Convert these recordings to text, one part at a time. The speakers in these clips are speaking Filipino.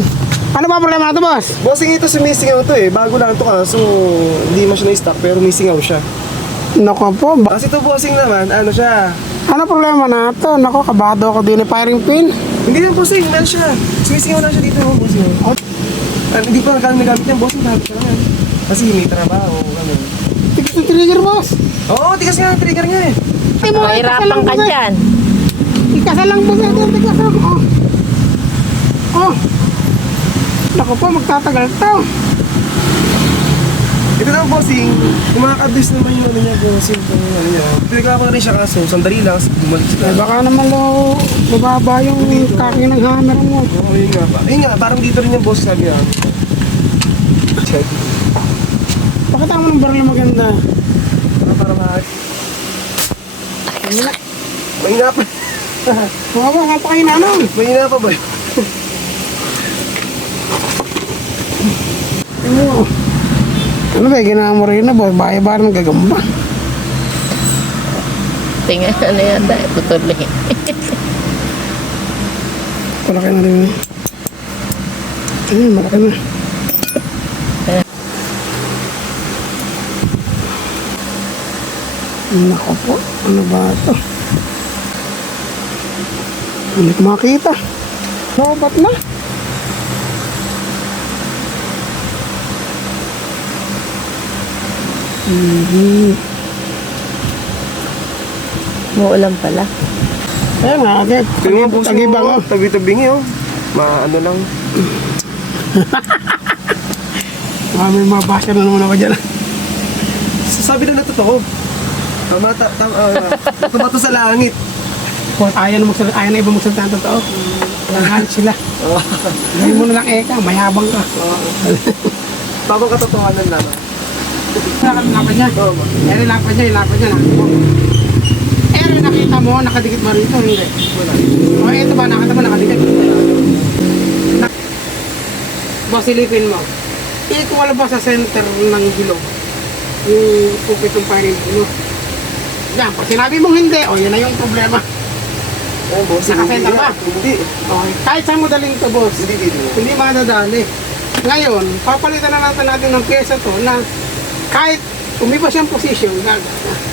yan. Ano ba problema na ito, boss? Bossing, ito sumisingaw to eh. Bago lang to kaso hindi mo siya na-stock pero misingaw siya. Nako po, Kasi ito bossing naman, ano siya. ano problema na ito? Nako, kabado ako din firing pin. Hindi yung bossing, meron siya. Sumisingaw lang siya dito, bossing. Hindi pa nagamit yung bossing, lahat ka naman. Kasi may trabaho, ano. Tigas yung trigger, boss. Oo, tigas nga ang trigger niya eh. Mahirapan ka dyan. Ikasa lang, boss. Ito, tigas lang. Oh. Nako po, magtatagal to. Ito naman bossing, kumakabis naman yung ano niya, bossing. Kung ano niya. Pinagawa ko na rin siya kaso, sandali lang, bumalik Eh, sila. baka naman daw, mababa yung kaki ng hammer mo. Oo, yun nga. Yun nga, parang dito rin yung boss sabi niya. Check. Pakita mo ng baril maganda. Para mahal. Mahina. Mahina pa. Mga ba, kapakain na ano? Mahina pa ba? Ano ba, ginawa mo rin na, boss? Baya-baya ng gagamba. Tingnan ano yata, tutuloy. Malaki na rin. Ayun, malaki na. Nako po, ano ba ito? Hindi ko makita. Lobat na. Muulan pala. Kaya nga, agad. Tingnan mo boss Tagibang mo. oh. Tabi-tabingi oh. Ano lang. May mabasa na naman ako dyan. Sabi na totoo. Tama, tama to sa langit. Kung ayaw na iba magsalita ng totoo. Nagalit sila. Gawin mo na lang eka, mayabang ka. Tamang katotohanan lang. Lapan niya. Lapan niya. Nakita mo, nakadikit mo rito, hindi? Wala. O, ito ba, nakita mo, nakadikit? Boss, silipin mo. Equal ba sa center ng bilog? Yung pupit ng firing pin mo? Yan, pag sinabi mong hindi, o, yan na yung problema. Oh, boss. Naka-center ba? Hindi. Okay, kahit saan mo daling to, boss, Hindi dito. hindi madadali. Ngayon, papalitan na natin ng pyesa to na kahit umiba siyang posisyon, gagana.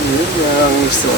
Yun ang gusto.